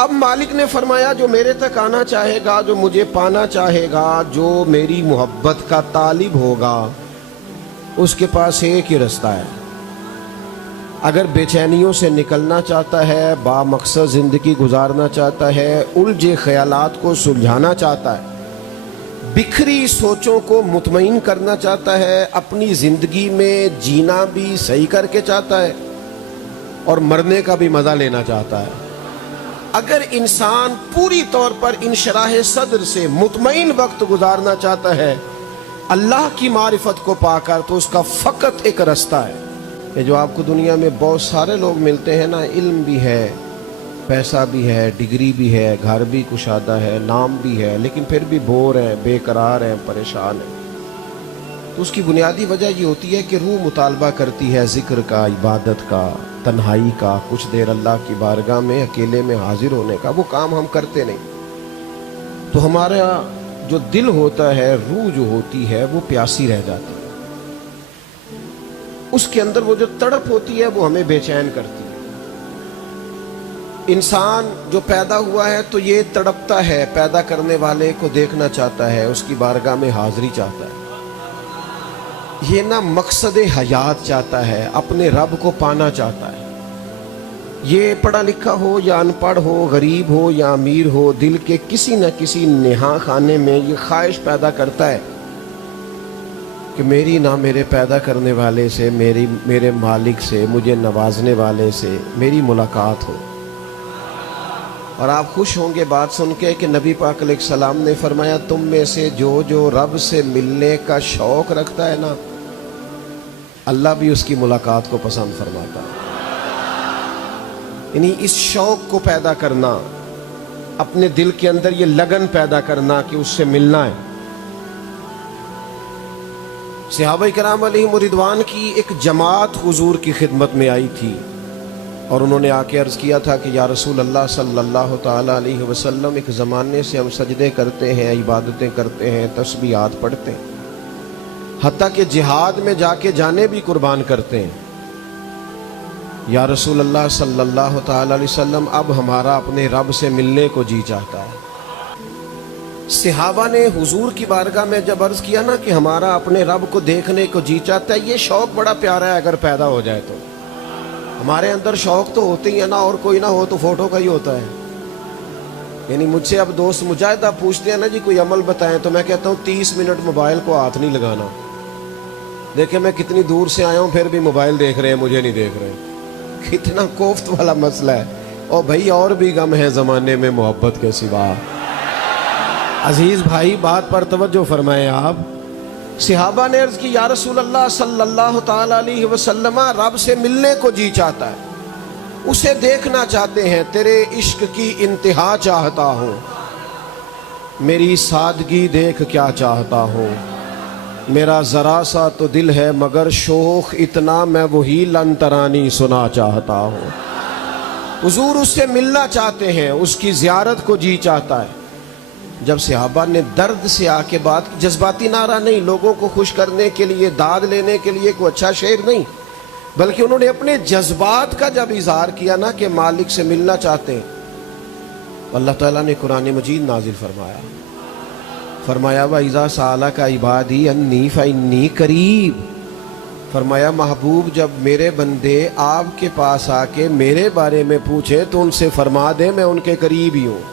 اب مالک نے فرمایا جو میرے تک آنا چاہے گا، جو مجھے پانا چاہے گا، جو میری محبت کا طالب ہوگا، اس کے پاس ایک ہی رستہ ہے۔ اگر بے چینیوں سے نکلنا چاہتا ہے، با مقصد زندگی گزارنا چاہتا ہے، الجھے خیالات کو سلجھانا چاہتا ہے، بکھری سوچوں کو مطمئن کرنا چاہتا ہے، اپنی زندگی میں جینا بھی صحیح کر کے چاہتا ہے اور مرنے کا بھی مزہ لینا چاہتا ہے، اگر انسان پوری طور پر انشراح صدر سے مطمئن وقت گزارنا چاہتا ہے اللہ کی معرفت کو پا کر، تو اس کا فقط ایک رستہ ہے۔ یہ جو آپ کو دنیا میں بہت سارے لوگ ملتے ہیں نا، علم بھی ہے، پیسہ بھی ہے، ڈگری بھی ہے، گھر بھی کشادہ ہے، نام بھی ہے، لیکن پھر بھی بور ہیں، بے قرار ہیں، پریشان ہیں، تو اس کی بنیادی وجہ یہ ہوتی ہے کہ روح مطالبہ کرتی ہے ذکر کا، عبادت کا، تنہائی کا، کچھ دیر اللہ کی بارگاہ میں اکیلے میں حاضر ہونے کا۔ وہ کام ہم کرتے نہیں، تو ہمارا جو دل ہوتا ہے، روح جو ہوتی ہے، وہ پیاسی رہ جاتی ہے، اس کے اندر وہ جو تڑپ ہوتی ہے وہ ہمیں بے چین کرتی ہے۔ انسان جو پیدا ہوا ہے تو یہ تڑپتا ہے، پیدا کرنے والے کو دیکھنا چاہتا ہے، اس کی بارگاہ میں حاضری چاہتا ہے، یہ نہ مقصد حیات چاہتا ہے، اپنے رب کو پانا چاہتا ہے۔ یہ پڑھا لکھا ہو یا ان پڑھ ہو، غریب ہو یا امیر ہو، دل کے کسی نہ کسی نہا خانے میں یہ خواہش پیدا کرتا ہے کہ میری نہ میرے پیدا کرنے والے سے، میرے مالک سے، مجھے نوازنے والے سے میری ملاقات ہو۔ اور آپ خوش ہوں گے بات سن کے کہ نبی پاک علیہ السلام نے فرمایا تم میں سے جو رب سے ملنے کا شوق رکھتا ہے نا، اللہ بھی اس کی ملاقات کو پسند فرماتا ہے۔ یعنی اس شوق کو پیدا کرنا، اپنے دل کے اندر یہ لگن پیدا کرنا کہ اس سے ملنا ہے۔ صحابہ کرام علیہم رضوان کی ایک جماعت حضور کی خدمت میں آئی تھی اور انہوں نے آ کے عرض کیا تھا کہ یا رسول اللہ صلی اللہ تعالیٰ علیہ وسلم، ایک زمانے سے ہم سجدے کرتے ہیں، عبادتیں کرتے ہیں، تسبیحات پڑھتے ہیں، حتیٰ کہ جہاد میں جا کے جانیں بھی قربان کرتے ہیں۔ یا رسول اللہ صلی اللہ تعالیٰ علیہ وسلم، اب ہمارا اپنے رب سے ملنے کو جی چاہتا ہے۔ صحابہ نے حضور کی بارگاہ میں جب عرض کیا نا کہ ہمارا اپنے رب کو دیکھنے کو جی چاہتا ہے، یہ شوق بڑا پیارا ہے اگر پیدا ہو جائے تو۔ ہمارے اندر شوق تو ہوتے ہی ہے نا، اور کوئی نہ ہو تو فوٹو کا ہی ہوتا ہے۔ یعنی مجھ سے اب دوست مجاہدہ پوچھتے ہیں نا جی کوئی عمل بتائیں، تو میں کہتا ہوں 30 منٹ موبائل کو ہاتھ نہیں لگانا۔ دیکھیں میں کتنی دور سے آیا ہوں، پھر بھی موبائل دیکھ رہے ہیں، مجھے نہیں دیکھ رہے۔ کتنا کوفت والا مسئلہ ہے۔ اور بھائی اور بھی غم ہے زمانے میں محبت کے سوا۔ عزیز بھائی بات پر توجہ فرمائیں آپ۔ صحابہ نے عرض کی یا رسول اللہ صلی اللہ تعالیٰ علیہ وسلم، رب سے ملنے کو جی چاہتا ہے، اسے دیکھنا چاہتے ہیں، تیرے عشق کی انتہا چاہتا ہوں، میری سادگی دیکھ کیا چاہتا ہوں، میرا ذرا سا تو دل ہے مگر شوق اتنا، میں وہی لن ترانی سنا چاہتا ہوں۔ حضور اس سے ملنا چاہتے ہیں، اس کی زیارت کو جی چاہتا ہے۔ جب صحابہ نے درد سے آ کے بات، جذباتی نعرہ نہیں، لوگوں کو خوش کرنے کے لیے، داد لینے کے لیے کوئی اچھا شعر نہیں، بلکہ انہوں نے اپنے جذبات کا جب اظہار کیا نا کہ مالک سے ملنا چاہتے ہیں، اللہ تعالیٰ نے قرآن مجید نازل فرمایا، فرمایا وَإِذَا سَأَلَكَ عِبَادِي أَنِّي فَإِنِّي قَرِيبٌ، فرمایا محبوب جب میرے بندے آپ کے پاس آ کے میرے بارے میں پوچھے تو ان سے فرما دے میں ان کے قریب ہی ہوں،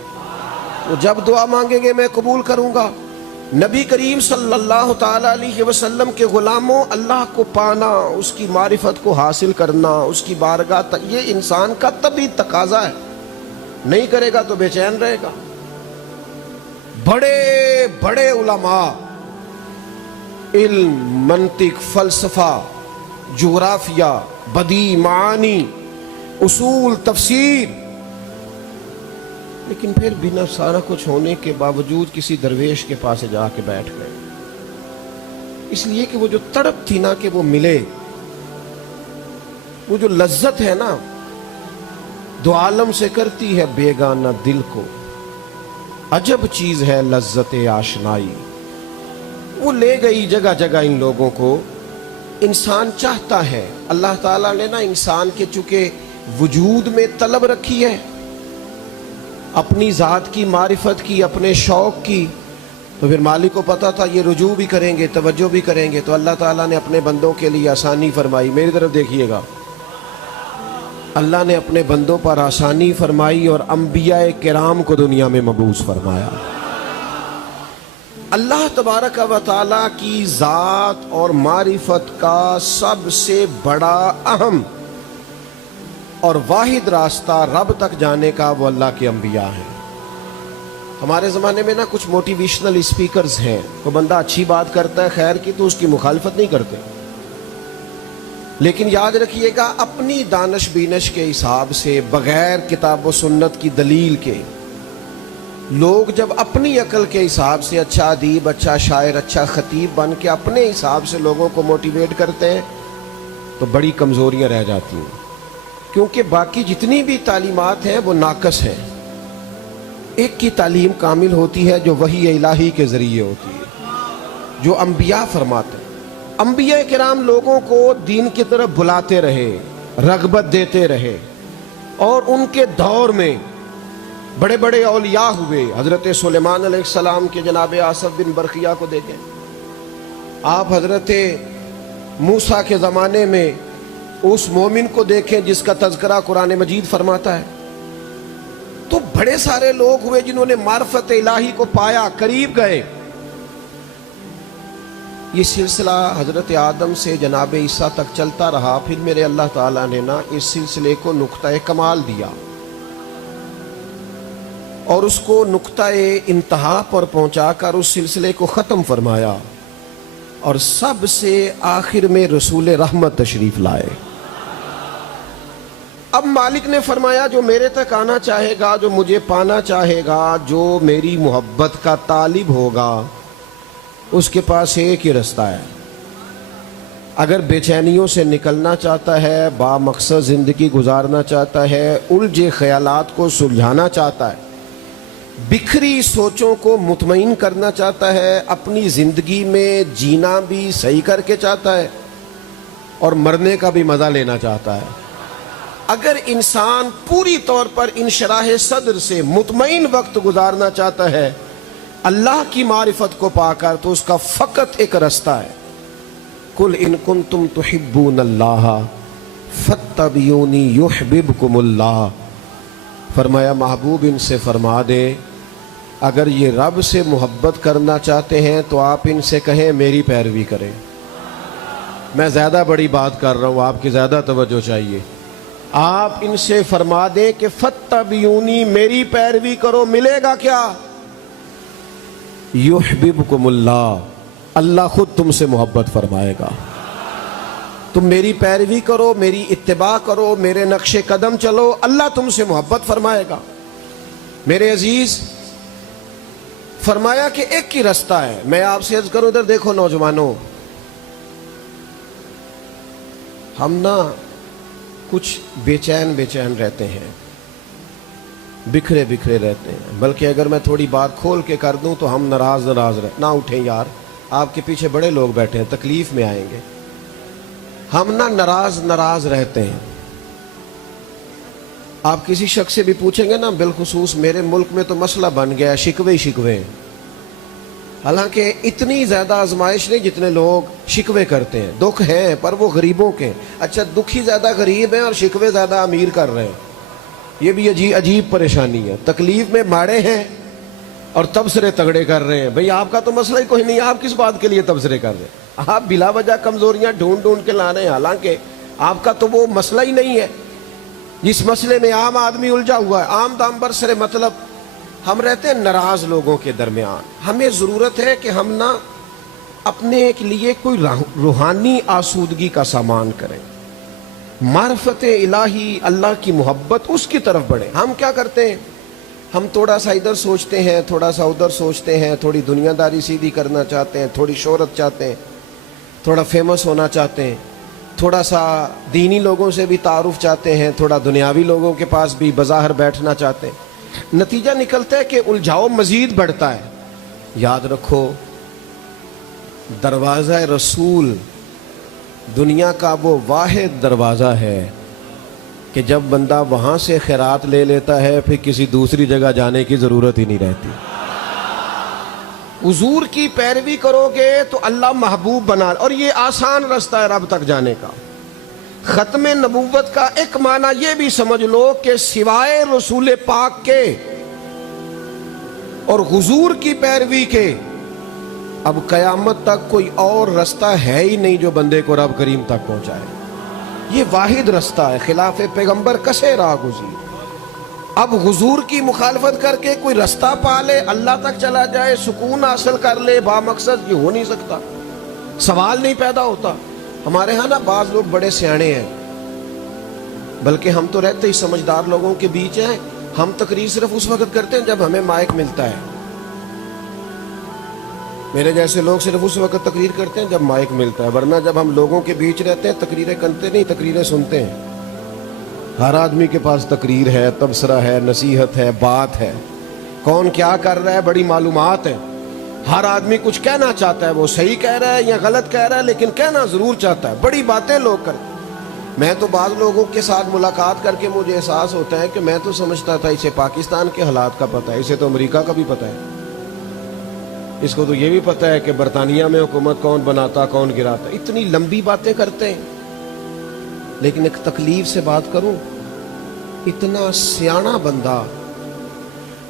وہ جب دعا مانگیں گے میں قبول کروں گا۔ نبی کریم صلی اللہ تعالیٰ علیہ وسلم کے غلاموں، اللہ کو پانا، اس کی معرفت کو حاصل کرنا، اس کی بارگاہ تک، یہ انسان کا طبعی تقاضا ہے، نہیں کرے گا تو بے چین رہے گا۔ بڑے بڑے علماء، علم، منطق، فلسفہ، جغرافیہ، بدیع، معانی، اصول، تفسیر، لیکن پھر بنا سارا کچھ ہونے کے باوجود کسی درویش کے پاس جا کے بیٹھ گئے، اس لیے کہ وہ جو تڑپ تھی نا کہ وہ ملے، وہ جو لذت ہے نا، دو عالم سے کرتی ہے بیگانہ دل کو، عجب چیز ہے لذت آشنائی، وہ لے گئی جگہ جگہ ان لوگوں کو۔ انسان چاہتا ہے، اللہ تعالیٰ نے نا انسان کے چونکہ وجود میں طلب رکھی ہے، اپنی ذات کی معرفت کی، اپنے شوق کی، تو پھر مالک کو پتہ تھا یہ رجوع بھی کریں گے، توجہ بھی کریں گے، تو اللہ تعالیٰ نے اپنے بندوں کے لیے آسانی فرمائی۔ میری طرف دیکھیے گا، اللہ نے اپنے بندوں پر آسانی فرمائی اور انبیاء کرام کو دنیا میں مبعوث فرمایا۔ اللہ تبارک و تعالیٰ کی ذات اور معرفت کا سب سے بڑا، اہم اور واحد راستہ رب تک جانے کا وہ اللہ کے انبیاء ہیں۔ ہمارے زمانے میں کچھ موٹیویشنل اسپیکرز ہیں، وہ بندہ اچھی بات کرتا ہے خیر کی تو اس کی مخالفت نہیں کرتے، لیکن یاد رکھیے گا اپنی دانش بینش کے حساب سے، بغیر کتاب و سنت کی دلیل کے، لوگ جب اپنی عقل کے حساب سے اچھا ادیب، اچھا شاعر، اچھا خطیب بن کے اپنے حساب سے لوگوں کو موٹیویٹ کرتے ہیں تو بڑی کمزوریاں رہ جاتی ہیں، کیونکہ باقی جتنی بھی تعلیمات ہیں وہ ناقص ہیں۔ ایک کی تعلیم کامل ہوتی ہے جو وحی الہی کے ذریعے ہوتی ہے، جو انبیاء فرماتے ہیں۔ انبیاء کرام لوگوں کو دین کی طرف بلاتے رہے، رغبت دیتے رہے، اور ان کے دور میں بڑے بڑے اولیاء ہوئے۔ حضرت سلیمان علیہ السلام کے جناب آصف بن برقیہ کو دیکھیں، آپ حضرت موسیٰ کے زمانے میں اس مومن کو دیکھیں جس کا تذکرہ قرآن مجید فرماتا ہے۔ تو بڑے سارے لوگ ہوئے جنہوں نے معرفت الہی کو پایا، قریب گئے۔ یہ سلسلہ حضرت آدم سے جناب عیسیٰ تک چلتا رہا، پھر میرے اللہ تعالیٰ نے اس سلسلے کو نقطہ کمال دیا اور اس کو نقطہ انتہا پر پہنچا کر اس سلسلے کو ختم فرمایا، اور سب سے آخر میں رسول رحمت تشریف لائے۔ اب مالک نے فرمایا جو میرے تک آنا چاہے گا، جو مجھے پانا چاہے گا، جو میری محبت کا طالب ہوگا، اس کے پاس ایک ہی رستہ ہے۔ اگر بے چینیوں سے نکلنا چاہتا ہے، با مقصد زندگی گزارنا چاہتا ہے، الجھے خیالات کو سلجھانا چاہتا ہے، بکھری سوچوں کو مطمئن کرنا چاہتا ہے، اپنی زندگی میں جینا بھی صحیح کر کے چاہتا ہے اور مرنے کا بھی مزہ لینا چاہتا ہے، اگر انسان پوری طور پر انشراح صدر سے مطمئن وقت گزارنا چاہتا ہے اللہ کی معرفت کو پا کر، تو اس کا فقط ایک رستہ ہے، قل ان کنتم تحبون اللہ فاتبعونی یحببکم اللہ۔ فرمایا محبوب ان سے فرما دے اگر یہ رب سے محبت کرنا چاہتے ہیں تو آپ ان سے کہیں میری پیروی کریں۔ میں زیادہ بڑی بات کر رہا ہوں، آپ کی زیادہ توجہ چاہیے۔ آپ ان سے فرما دیں کہ فاتبعونی، میری پیروی کرو، ملے گا کیا؟ یحببکم اللہ، اللہ خود تم سے محبت فرمائے گا۔ تم میری پیروی کرو، میری اتباع کرو، میرے نقش قدم چلو، اللہ تم سے محبت فرمائے گا۔ میرے عزیز، فرمایا کہ ایک ہی رستہ ہے۔ میں آپ سے عرض کروں، ادھر دیکھو نوجوانوں، ہم کچھ بے چین رہتے ہیں، بکھرے رہتے ہیں، بلکہ اگر میں تھوڑی بات کھول کے کر دوں تو ہم ناراض رہتے۔ نہ اٹھیں یار، آپ کے پیچھے بڑے لوگ بیٹھے ہیں، تکلیف میں آئیں گے۔ ہم ناراض رہتے ہیں۔ آپ کسی شخص سے بھی پوچھیں گے نا، بالخصوص میرے ملک میں تو مسئلہ بن گیا ہے، شکوے، حالانکہ اتنی زیادہ آزمائش نہیں جتنے لوگ شکوے کرتے ہیں۔ دکھ ہیں پر وہ غریبوں کے، اچھا دکھی زیادہ غریب ہیں اور شکوے زیادہ امیر کر رہے ہیں، یہ بھی عجیب پریشانی ہے۔ تکلیف میں ماڑے ہیں اور تبصرے تگڑے کر رہے ہیں۔ بھئی آپ کا تو مسئلہ ہی کوئی نہیں، آپ کس بات کے لیے تبصرے کر رہے ہیں؟ آپ بلا وجہ کمزوریاں ڈھونڈ کے لا رہے ہیں، حالانکہ آپ کا تو وہ مسئلہ ہی نہیں ہے جس مسئلے میں عام آدمی الجھا ہوا ہے۔ عام دام برسر مطلب ہم رہتے ہیں ناراض لوگوں کے درمیان۔ ہمیں ضرورت ہے کہ ہم اپنے لیے کوئی روحانی آسودگی کا سامان کریں، معرفت الہی، اللہ کی محبت، اس کی طرف بڑھیں۔ ہم کیا کرتے ہیں؟ ہم تھوڑا سا ادھر سوچتے ہیں، تھوڑا سا ادھر سوچتے ہیں، تھوڑی دنیا داری سیدھی کرنا چاہتے ہیں، تھوڑی شہرت چاہتے ہیں، تھوڑا فیمس ہونا چاہتے ہیں، تھوڑا سا دینی لوگوں سے بھی تعارف چاہتے ہیں، تھوڑا دنیاوی لوگوں کے پاس بھی بظاہر بیٹھنا چاہتے ہیں۔ نتیجہ نکلتا ہے کہ الجھاؤ مزید بڑھتا ہے۔ یاد رکھو، دروازہ رسول دنیا کا وہ واحد دروازہ ہے کہ جب بندہ وہاں سے خیرات لے لیتا ہے پھر کسی دوسری جگہ جانے کی ضرورت ہی نہیں رہتی۔ حضور کی پیروی کرو گے تو اللہ محبوب بنا، اور یہ آسان رستہ ہے رب تک جانے کا۔ ختم نبوت کا ایک معنی یہ بھی سمجھ لو کہ سوائے رسول پاک کے اور حضور کی پیروی کے اب قیامت تک کوئی اور رستہ ہے ہی نہیں جو بندے کو رب کریم تک پہنچائے۔ یہ واحد رستہ ہے، خلاف پیغمبر کسے راہ گزیر۔ اب حضور کی مخالفت کر کے کوئی رستہ پا لے، اللہ تک چلا جائے، سکون حاصل کر لے با مقصد، یہ ہو نہیں سکتا، سوال نہیں پیدا ہوتا۔ ہمارے ہاں نا بعض لوگ بڑے سیانے ہیں، بلکہ ہم تو رہتے ہی سمجھدار لوگوں کے بیچ ہیں، ہم تقریر صرف اس وقت کرتے ہیں جب ہمیں مائک ملتا ہے۔ میرے جیسے لوگ صرف اس وقت تقریر کرتے ہیں جب مائک ملتا ہے، ورنہ جب ہم لوگوں کے بیچ رہتے ہیں تقریریں کرتے نہیں، تقریریں سنتے ہیں۔ ہر آدمی کے پاس تقریر ہے، تبصرہ ہے، نصیحت ہے، بات ہے، کون کیا کر رہا ہے بڑی معلومات ہے۔ ہر آدمی کچھ کہنا چاہتا ہے، وہ صحیح کہہ رہا ہے یا غلط کہہ رہا ہے، لیکن کہنا ضرور چاہتا ہے، بڑی باتیں لوگ کرتے ہیں۔ میں تو بعض لوگوں کے ساتھ ملاقات کر کے مجھے احساس ہوتا ہے کہ میں تو سمجھتا تھا اسے پاکستان کے حالات کا پتہ ہے، اسے تو امریکہ کا بھی پتہ ہے، اس کو تو یہ بھی پتہ ہے کہ برطانیہ میں حکومت کون بناتا کون گراتا۔ اتنی لمبی باتیں کرتے ہیں، لیکن ایک تکلیف سے بات کروں، اتنا سیاںا بندہ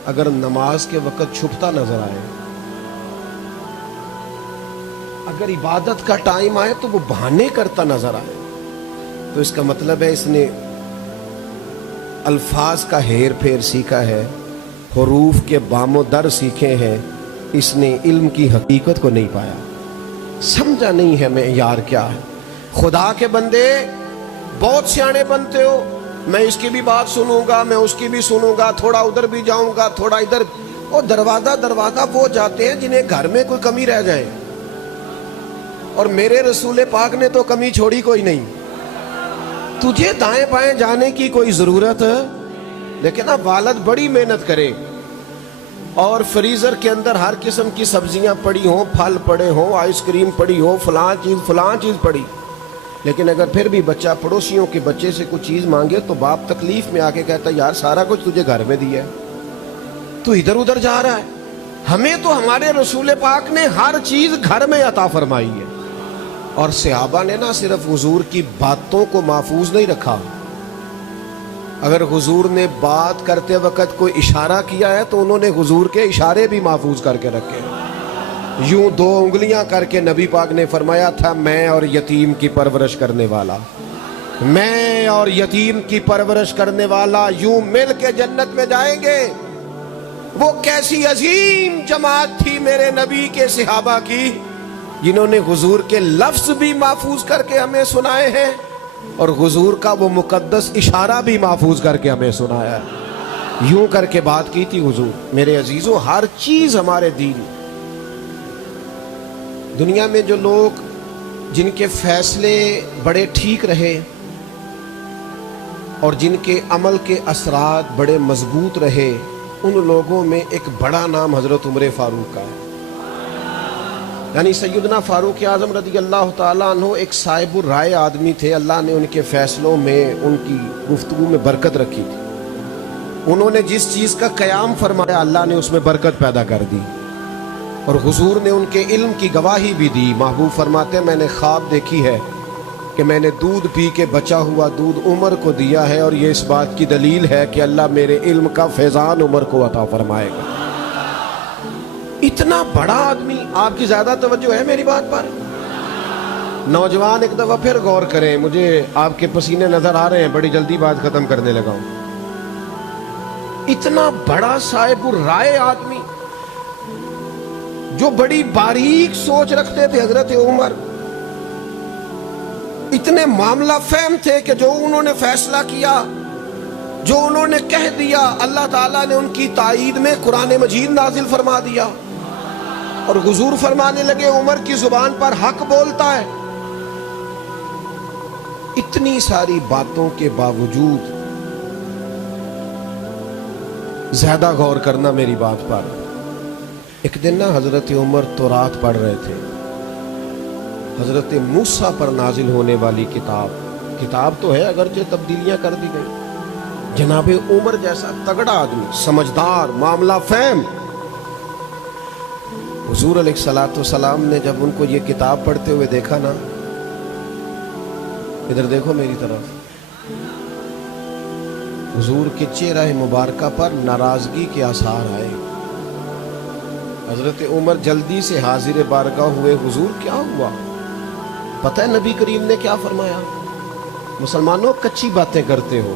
اگر نماز کے وقت چھپتا نظر آئے، اگر عبادت کا ٹائم آئے تو وہ بہانے کرتا نظر آئے، تو اس کا مطلب ہے اس نے الفاظ کا ہیر پھیر سیکھا ہے، حروف کے بام و در سیکھے ہیں، اس نے علم کی حقیقت کو نہیں پایا، سمجھا نہیں ہے معیار کیا ہے۔ خدا کے بندے بہت سیانے بنتے ہو، میں اس کی بھی بات سنوں گا، میں اس کی بھی سنوں گا، تھوڑا ادھر بھی جاؤں گا، تھوڑا ادھر، اور دروازہ وہ جاتے ہیں جنہیں گھر میں کوئی کمی رہ جائے، اور میرے رسول پاک نے تو کمی چھوڑی کوئی نہیں۔ تجھے دائیں بائیں جانے کی کوئی ضرورت ہے، لیکن اب والد بڑی محنت کرے اور فریزر کے اندر ہر قسم کی سبزیاں پڑی ہوں، پھل پڑے ہوں، آئس کریم پڑی ہو، فلاں چیز پڑی، لیکن اگر پھر بھی بچہ پڑوسیوں کے بچے سے کچھ چیز مانگے تو باپ تکلیف میں آ کے کہتا ہے یار سارا کچھ تجھے گھر میں دیا ہے، تو ادھر ادھر جا رہا ہے۔ ہمیں تو ہمارے رسول پاک نے ہر چیز گھر میں عطا فرمائی ہے، اور صحابہ نے نہ صرف حضور کی باتوں کو محفوظ نہیں رکھا، اگر حضور نے بات کرتے وقت کوئی اشارہ کیا ہے تو انہوں نے حضور کے اشارے بھی محفوظ کر کے رکھے۔ یوں 2 انگلیاں کر کے نبی پاک نے فرمایا تھا میں اور یتیم کی پرورش کرنے والا، میں اور یتیم کی پرورش کرنے والا یوں مل کے جنت میں جائیں گے۔ وہ کیسی عظیم جماعت تھی میرے نبی کے صحابہ کی، جنہوں نے حضور کے لفظ بھی محفوظ کر کے ہمیں سنائے ہیں اور حضور کا وہ مقدس اشارہ بھی محفوظ کر کے ہمیں سنایا ہے۔ یوں کر کے بات کی تھی حضور۔ میرے عزیزوں، ہر چیز ہمارے دین، دنیا میں جو لوگ جن کے فیصلے بڑے ٹھیک رہے اور جن کے عمل کے اثرات بڑے مضبوط رہے، ان لوگوں میں ایک بڑا نام حضرت عمر فاروق کا ہے۔ یعنی سیدنا فاروق اعظم رضی اللہ تعالیٰ عنہ ایک صاحب الرائے آدمی تھے، اللہ نے ان کے فیصلوں میں، ان کی گفتگو میں برکت رکھی تھی۔ انہوں نے جس چیز کا قیام فرمایا اللہ نے اس میں برکت پیدا کر دی، اور حضور نے ان کے علم کی گواہی بھی دی۔ محبوب فرماتے ہیں میں نے خواب دیکھی ہے کہ میں نے دودھ پی کے بچا ہوا دودھ عمر کو دیا ہے، اور یہ اس بات کی دلیل ہے کہ اللہ میرے علم کا فیضان عمر کو عطا فرمائے گا۔ اتنا بڑا آدمی، آپ کی زیادہ توجہ ہے میری بات پر؟ نوجوان ایک دفعہ پھر غور کریں، مجھے آپ کے پسینے نظر آ رہے ہیں، بڑی جلدی بات ختم کرنے لگا ہوں۔ اتنا بڑا صاحب الرائے آدمی جو بڑی باریک سوچ رکھتے تھے حضرت عمر، اتنے معاملہ فہم تھے کہ جو انہوں نے فیصلہ کیا، جو انہوں نے کہہ دیا، اللہ تعالیٰ نے ان کی تائید میں قرآن مجید نازل فرما دیا، اور حضور فرمانے لگے عمر کی زبان پر حق بولتا ہے۔ اتنی ساری باتوں کے باوجود زیادہ غور کرنا میری بات پر۔ ایک دن نا حضرت عمر تورات پڑھ رہے تھے، حضرت موسیٰ پر نازل ہونے والی کتاب، کتاب تو ہے اگرچہ تبدیلیاں کر دی گئی. جناب عمر جیسا تگڑا آدمی, سمجھدار, معاملہ فہم, حضور علیہ الصلوۃ والسلام نے جب ان کو یہ کتاب پڑھتے ہوئے دیکھا نا, ادھر دیکھو میری طرف, حضور کے چہرہ مبارکہ پر ناراضگی کے آثار آئے. حضرت عمر جلدی سے حاضر بارگاہ ہوئے, حضور کیا ہوا؟ پتہ ہے نبی کریم نے کیا فرمایا؟ مسلمانوں کچی باتیں کرتے ہو,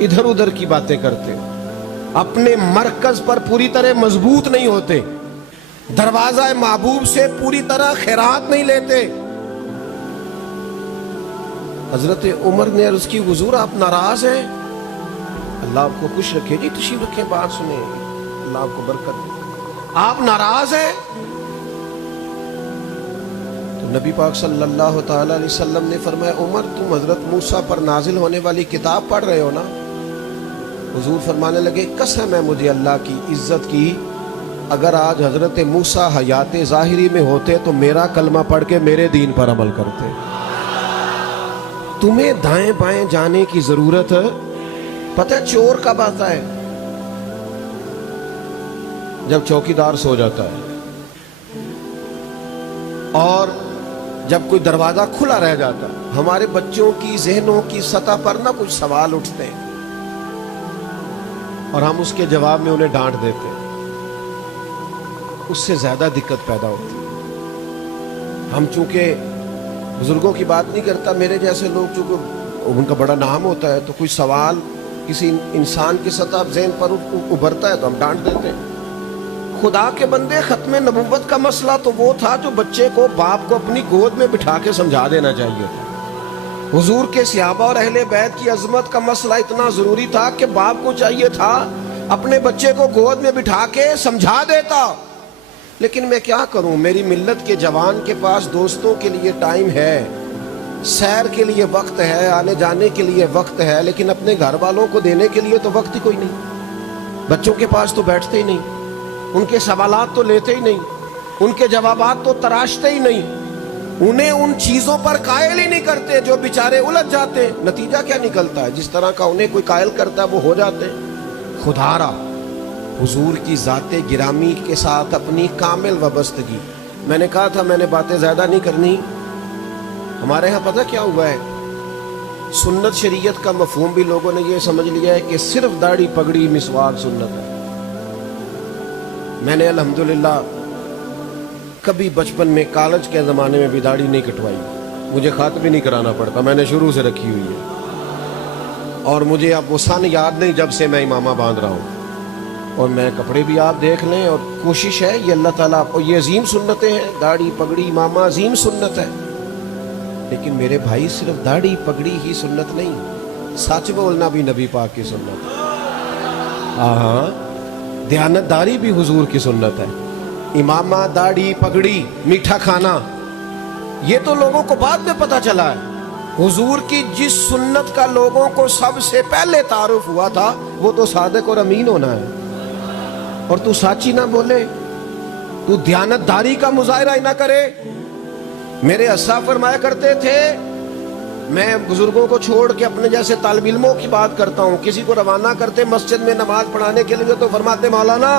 ادھر ادھر کی باتیں کرتے ہو, اپنے مرکز پر پوری طرح مضبوط نہیں ہوتے, دروازہ محبوب سے پوری طرح خیرات نہیں لیتے. حضرت عمر نے عرض کی, حضور آپ ناراض ہیں؟ اللہ آپ کو خوش رکھے. جی تشریف رکھیں, بات سنیں, اللہ آپ کو برکت دے. آپ ناراض ہیں؟ تو نبی پاک صلی اللہ تعالی علیہ وسلم نے فرمایا, عمر تم حضرت موسیٰ پر نازل ہونے والی کتاب پڑھ رہے ہو نا؟ حضور فرمانے لگے, قسم ہے مجھے اللہ کی عزت کی, اگر آج حضرت موسیٰ حیات ظاہری میں ہوتے تو میرا کلمہ پڑھ کے میرے دین پر عمل کرتے. تمہیں دائیں بائیں جانے کی ضرورت ہے. پتہ ہے چور کب آتا ہے؟ جب چوکیدار سو جاتا ہے اور جب کوئی دروازہ کھلا رہ جاتا ہے. ہمارے بچوں کی ذہنوں کی سطح پر نہ کچھ سوال اٹھتے ہیں اور ہم اس کے جواب میں انہیں ڈانٹ دیتے ہیں, اس سے زیادہ دقت پیدا ہوتی ہے. ہم چونکہ بزرگوں کی بات نہیں کرتا, میرے جیسے لوگ چونکہ ان کا بڑا نام ہوتا ہے تو کوئی سوال کسی انسان کی سطح ذہن پر ابھرتا ہے تو ہم ڈانٹ دیتے ہیں. خدا کے بندے, ختم نبوت کا مسئلہ تو وہ تھا جو بچے کو باپ کو اپنی گود میں بٹھا کے سمجھا دینا چاہیے تھا. حضور کے صحابہ اور اہل بیت کی عظمت کا مسئلہ اتنا ضروری تھا کہ باپ کو چاہیے تھا اپنے بچے کو گود میں بٹھا کے سمجھا دیتا. لیکن میں کیا کروں, میری ملت کے جوان کے پاس دوستوں کے لیے ٹائم ہے, سیر کے لیے وقت ہے, آنے جانے کے لیے وقت ہے, لیکن اپنے گھر والوں کو دینے کے لیے تو وقت ہی کوئی نہیں. بچوں کے پاس تو بیٹھتے ہی نہیں, ان کے سوالات تو لیتے ہی نہیں, ان کے جوابات تو تراشتے ہی نہیں, انہیں ان چیزوں پر قائل ہی نہیں کرتے جو بیچارے الجھ جاتے ہیں. نتیجہ کیا نکلتا ہے؟ جس طرح کا انہیں کوئی قائل کرتا ہے وہ ہو جاتے ہیں. خدا را حضور کی ذات گرامی کے ساتھ اپنی کامل وابستگی. میں نے کہا تھا میں نے باتیں زیادہ نہیں کرنی. ہمارے ہاں پتہ کیا ہوا ہے, سنت شریعت کا مفہوم بھی لوگوں نے یہ سمجھ لیا ہے کہ صرف داڑھی پگڑی مسواک سنت ہے. میں نے الحمدللہ کبھی بچپن میں کالج کے زمانے میں بھی داڑھی نہیں کٹوائی, مجھے خط بھی نہیں کرانا پڑتا, میں نے شروع سے رکھی ہوئی ہے. اور مجھے اب وہ سن یاد نہیں جب سے میں امامہ باندھ رہا ہوں, اور میں کپڑے بھی آپ دیکھ لیں, اور کوشش ہے یہ اللہ تعالیٰ, اور یہ عظیم سنتیں ہیں, داڑھی پگڑی امامہ عظیم سنت ہے. لیکن میرے بھائی صرف داڑھی پگڑی ہی سنت نہیں, سچ بولنا بھی نبی پاک کی سنت ہے. ہاں, دیانتداری بھی حضور کی سنت ہے. امامہ, داڑھی, پگڑی, میٹھا کھانا, یہ تو لوگوں کو بعد میں پتہ چلا ہے. حضور کی جس سنت کا لوگوں کو سب سے پہلے تعارف ہوا تھا وہ تو صادق اور امین ہونا ہے. اور تو سچی نہ بولے, تو دیانتداری کا مظاہرہ ہی نہ کرے. میرے اسا فرمایا کرتے تھے, میں بزرگوں کو چھوڑ کے اپنے جیسے طالب علموں کی بات کرتا ہوں, کسی کو روانہ کرتے مسجد میں نماز پڑھانے کے لیے تو فرماتے, مولانا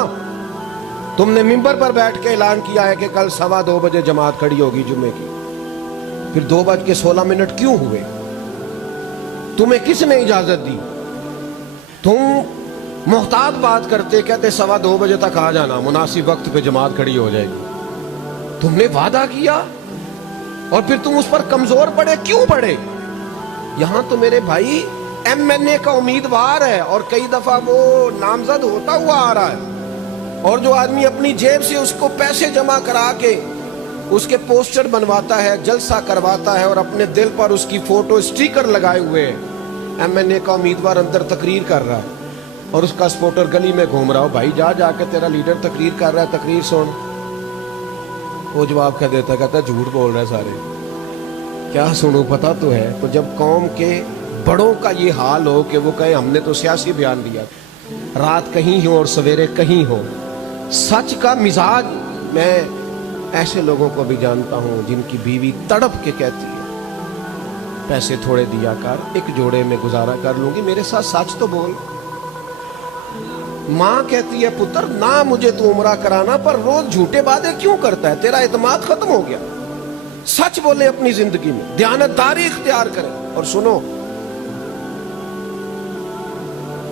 تم نے ممبر پر بیٹھ کے اعلان کیا ہے کہ کل 2:15 بجے جماعت کھڑی ہوگی جمعے کی, پھر 2:16 کیوں ہوئے؟ تمہیں کس نے اجازت دی؟ تم محتاط بات کرتے, کہتے 2:15 بجے تک آ جانا, مناسب وقت پہ جماعت کھڑی ہو جائے گی. تم نے وعدہ کیا اور پھر تم اس پر کمزور پڑے, کیوں پڑے؟ یہاں تو میرے بھائی MNA کا امیدوار ہے اور کئی دفعہ وہ نامزد ہوتا ہوا آ رہا ہے, اور جو آدمی اپنی جیب سے اس کو پیسے جمع کرا کے اس کے پوسٹر بنواتا ہے, جلسہ کرواتا ہے, اور اپنے دل پر اس کی فوٹو سٹیکر لگائے ہوئے ہیں. MNA کا امیدوار اندر تقریر کر رہا ہے اور اس کا سپورٹر گلی میں گھوم رہا ہو, بھائی جا کے تیرا لیڈر تقریر کر رہا ہے, تقریر سن. وہ جواب کہہ دیتا, کہتا ہے جھوٹ بول رہے سارے, کیا سنوں, پتہ تو ہے. تو جب قوم کے بڑوں کا یہ حال ہو کہ وہ کہے ہم نے تو سیاسی بیان دیا, رات کہیں ہو اور سویرے کہیں ہو, سچ کا مزاج. میں ایسے لوگوں کو بھی جانتا ہوں جن کی بیوی تڑپ کے کہتی ہے پیسے تھوڑے دیا کر، ایک جوڑے میں گزارا کر لوں گی، میرے ساتھ سچ تو بول۔ ماں کہتی ہے پتر نہ مجھے تو عمرہ کرانا، پر روز جھوٹے وعدے کیوں کرتا ہے؟ تیرا اعتماد ختم ہو گیا، سچ بولے اپنی زندگی میں، دیانتداری اختیار کرے۔ اور سنو،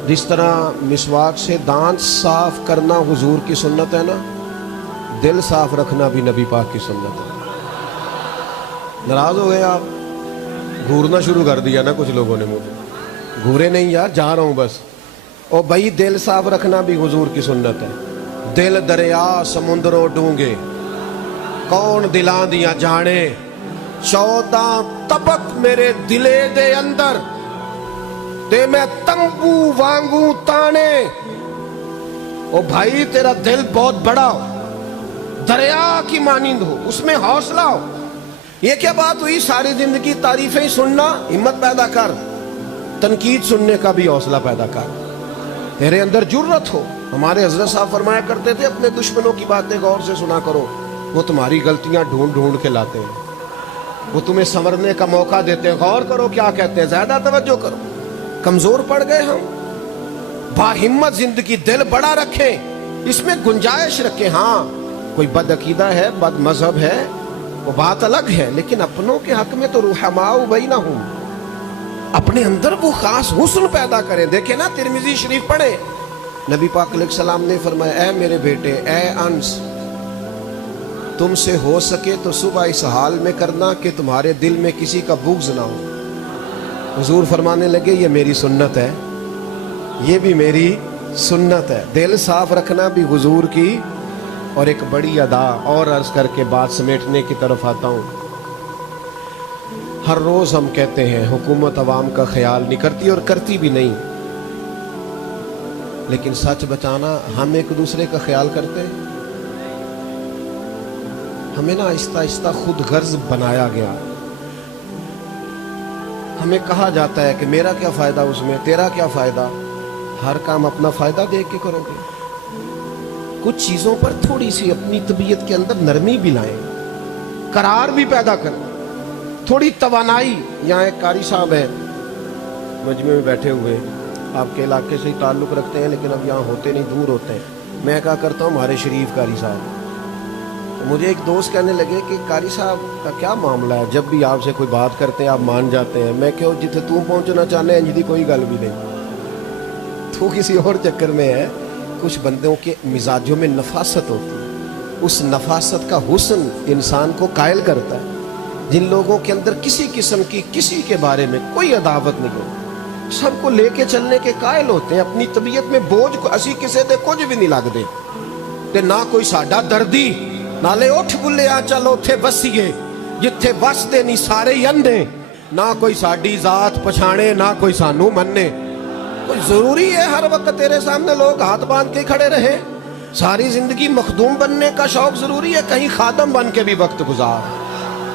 جس طرح مسواک سے دانت صاف کرنا حضور کی سنت ہے نا، دل صاف رکھنا بھی نبی پاک کی سنت ہے۔ ناراض ہو گئے آپ؟ گھورنا شروع کر دیا نا کچھ لوگوں نے مجھے۔ گھورے نہیں یار، جا رہا ہوں بس۔ اور بھائی دل صاف رکھنا بھی حضور کی سنت ہے۔ دل دریا سمندروں ڈونگے، کون دلاں دیاں جانے، 14 طبق میرے دلے دے اندر، تے میں تنبو وانگوں تانے۔ او بھائی تیرا دل بہت بڑا ہو، دریا کی مانند ہو، اس میں حوصلہ ہو۔ یہ کیا بات ہوئی ساری زندگی تعریفیں ہی سننا؟ ہمت پیدا کر، تنقید سننے کا بھی حوصلہ پیدا کر، تیرے اندر جرت ہو۔ ہمارے حضرت صاحب فرمایا کرتے تھے اپنے دشمنوں کی باتیں غور سے سنا کرو، وہ تمہاری غلطیاں ڈھونڈ ڈھونڈ کے لاتے ہیں، وہ تمہیں سنورنے کا موقع دیتے ہیں۔ غور کرو کیا کہتے ہیں، زیادہ توجہ کرو۔ کمزور پڑ گئے ہم، با ہمت زندگی، دل بڑا رکھیں، اس میں گنجائش رکھیں۔ ہاں کوئی بد عقیدہ ہے، بد مذہب ہے، وہ بات الگ ہے، لیکن اپنوں کے حق میں تو رحماء بینہم، اپنے اندر وہ خاص حسن پیدا کریں۔ دیکھیں نا ترمذی شریف پڑھیں، نبی پاک علیہ السلام نے فرمایا اے میرے بیٹے، اے انس، تم سے ہو سکے تو صبح اس حال میں کرنا کہ تمہارے دل میں کسی کا بغض نہ ہو۔ حضور فرمانے لگے یہ میری سنت ہے، یہ بھی میری سنت ہے۔ دل صاف رکھنا بھی حضور کی، اور ایک بڑی ادا اور عرض کر کے بات سمیٹنے کی طرف آتا ہوں۔ ہر روز ہم کہتے ہیں حکومت عوام کا خیال نہیں کرتی، اور کرتی بھی نہیں، لیکن سچ بچانا ہم ایک دوسرے کا خیال کرتے ہیں؟ ہمیں نا آہستہ آہستہ خود غرض بنایا گیا۔ ہمیں کہا جاتا ہے کہ میرا کیا فائدہ اس میں، تیرا کیا فائدہ، ہر کام اپنا فائدہ دیکھ کے کرو گے۔ کچھ چیزوں پر تھوڑی سی اپنی طبیعت کے اندر نرمی بھی لائیں، قرار بھی پیدا کریں، تھوڑی توانائی۔ یہاں ایک قاری صاحب ہیں مجمع میں بیٹھے ہوئے، آپ کے علاقے سے ہی تعلق رکھتے ہیں لیکن اب یہاں ہوتے نہیں، دور ہوتے ہیں۔ میں کہا کرتا ہوں ہمارے شریف قاری صاحب۔ مجھے ایک دوست کہنے لگے کہ قاری صاحب کا کیا معاملہ ہے، جب بھی آپ سے کوئی بات کرتے ہیں آپ مان جاتے ہیں۔ میں کہوں جتنے تم پہنچنا چاہنے ہیں جی کوئی گل بھی نہیں، تو کسی اور چکر میں ہے۔ کچھ بندوں کے مزاجوں میں نفاست ہوتی ہے، اس نفاست کا حسن انسان کو قائل کرتا ہے۔ جن لوگوں کے اندر کسی قسم کی کسی کے بارے میں کوئی عداوت نہیں ہوتی، سب کو لے کے چلنے کے قائل ہوتے ہیں، اپنی طبیعت میں بوجھ کو اسی کسے دے کچھ بھی نہیں لگ دے تے نہ کوئی ساڈا دردی، نالے اٹھ بلیا چلو تھے بسیے جتھے بستے نہیں سارے ہی اندھے، نہ کوئی ساڈی ذات پچھانے نہ کوئی سانو مننے۔ کوئی ضروری ہے ہر وقت تیرے سامنے لوگ ہاتھ باندھ کے کھڑے رہے؟ ساری زندگی مخدوم بننے کا شوق ضروری ہے؟ کہیں خادم بن کے بھی وقت گزار،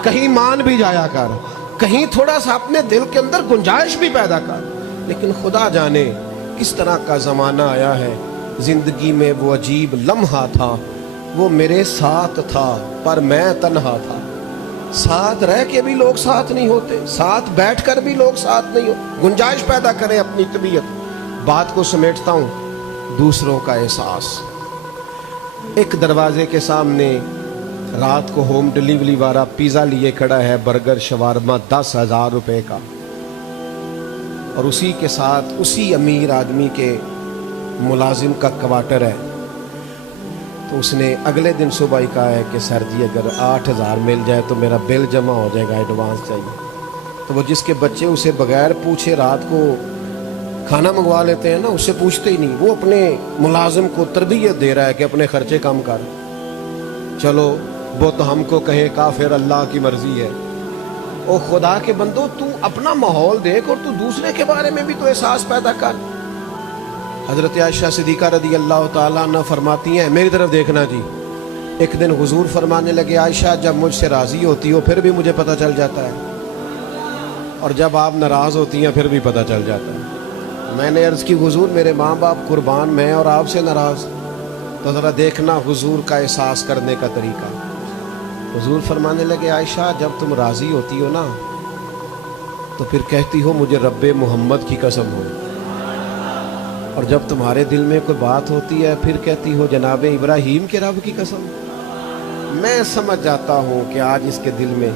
کہیں مان بھی جایا کر، کہیں تھوڑا سا اپنے دل کے اندر گنجائش بھی پیدا کر۔ لیکن خدا جانے کس طرح کا زمانہ آیا ہے، زندگی میں وہ عجیب لمحہ تھا، وہ میرے ساتھ تھا پر میں تنہا تھا۔ ساتھ رہ کے بھی لوگ ساتھ نہیں ہوتے، ساتھ بیٹھ کر بھی لوگ ساتھ نہیں ہوتے۔ گنجائش پیدا کریں اپنی طبیعت۔ بات کو سمیٹتا ہوں، دوسروں کا احساس۔ ایک دروازے کے سامنے رات کو ہوم ڈیلیوری والا پیزا لیے کھڑا ہے، برگر شوارما 10,000 روپے کا، اور اسی کے ساتھ اسی امیر آدمی کے ملازم کا کوارٹر ہے۔ تو اس نے اگلے دن صبح ہی کہا ہے کہ سر جی اگر 8,000 مل جائے تو میرا بل جمع ہو جائے گا، ایڈوانس چاہیے۔ تو وہ جس کے بچے اسے بغیر پوچھے رات کو کھانا منگوا لیتے ہیں نا، اس سے پوچھتے ہی نہیں، وہ اپنے ملازم کو تربیت دے رہا ہے کہ اپنے خرچے کم کر، چلو وہ تو ہم کو کہے کافر، اللہ کی مرضی ہے۔ او خدا کے بندو، تو اپنا ماحول دیکھ اور تو دوسرے کے بارے میں بھی تو احساس پیدا کر۔ حضرت عائشہ صدیقہ رضی اللہ تعالیٰ عنہ فرماتی ہیں، میری طرف دیکھنا جی، ایک دن حضور فرمانے لگے عائشہ جب مجھ سے راضی ہوتی ہو پھر بھی مجھے پتہ چل جاتا ہے، اور جب آپ ناراض ہوتی ہیں پھر بھی پتہ چل جاتا ہے۔ میں نے عرض کی حضور میرے ماں باپ قربان، میں اور آپ سے ناراض، تو ذرا دیکھنا حضور کا احساس کرنے کا طریقہ۔ حضور فرمانے لگے عائشہ جب تم راضی ہوتی ہو نا تو پھر کہتی ہو مجھے رب محمد کی قسم ہو، اور جب تمہارے دل میں کوئی بات ہوتی ہے پھر کہتی ہو جناب ابراہیم کے رب کی قسم۔ میں سمجھ جاتا ہوں کہ آج اس کے دل میں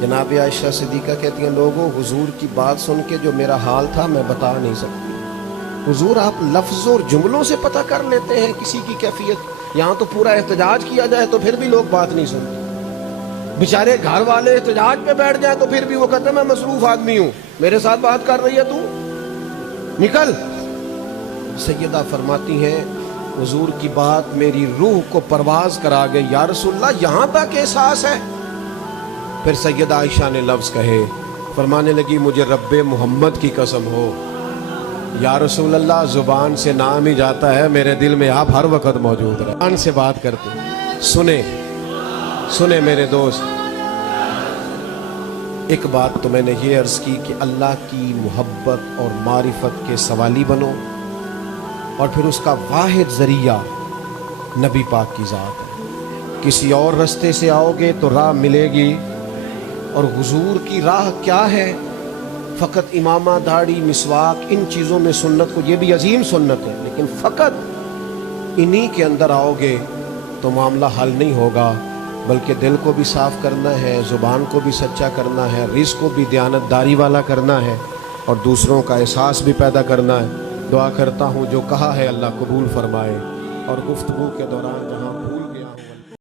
جناب عائشہ صدیقہ کہتی ہیں لوگوں حضور کی بات سن کے جو میرا حال تھا میں بتا نہیں سکتی۔ حضور آپ لفظوں اور جملوں سے پتہ کر لیتے ہیں کسی کی کیفیت، یہاں تو پورا احتجاج کیا جائے تو پھر بھی لوگ بات نہیں سنتے، بیچارے گھر والے احتجاج پہ بیٹھ جائیں تو پھر بھی وہ کہتے ہیں میں مصروف آدمی ہوں، میرے ساتھ بات کر رہی ہے تو نکل۔ سیدہ فرماتی ہیں حضور کی بات میری روح کو پرواز کرا گئی، یا رسول اللہ یہاں تک احساس ہے؟ پھر سیدہ عائشہ نے لفظ کہے، فرمانے لگی مجھے رب محمد کی قسم ہو یا رسول اللہ زبان سے نام ہی جاتا ہے، میرے دل میں آپ ہر وقت موجود رہے، ان سے بات کرتے ہیں۔ سنے میرے دوست، ایک بات تو میں نے یہ عرض کی کہ اللہ کی محبت اور معرفت کے سوالی بنو، اور پھر اس کا واحد ذریعہ نبی پاک کی ذات ہے۔ کسی اور رستے سے آؤ گے تو راہ ملے گی، اور حضور کی راہ کیا ہے؟ فقط امامہ، داڑھی، مسواک، ان چیزوں میں سنت کو، یہ بھی عظیم سنت ہے، لیکن فقط انہی کے اندر آؤ گے تو معاملہ حل نہیں ہوگا، بلکہ دل کو بھی صاف کرنا ہے، زبان کو بھی سچا کرنا ہے، رزق کو بھی دیانت داری والا کرنا ہے، اور دوسروں کا احساس بھی پیدا کرنا ہے۔ دعا کرتا ہوں جو کہا ہے اللہ قبول فرمائے، اور گفتگو کے دوران جہاں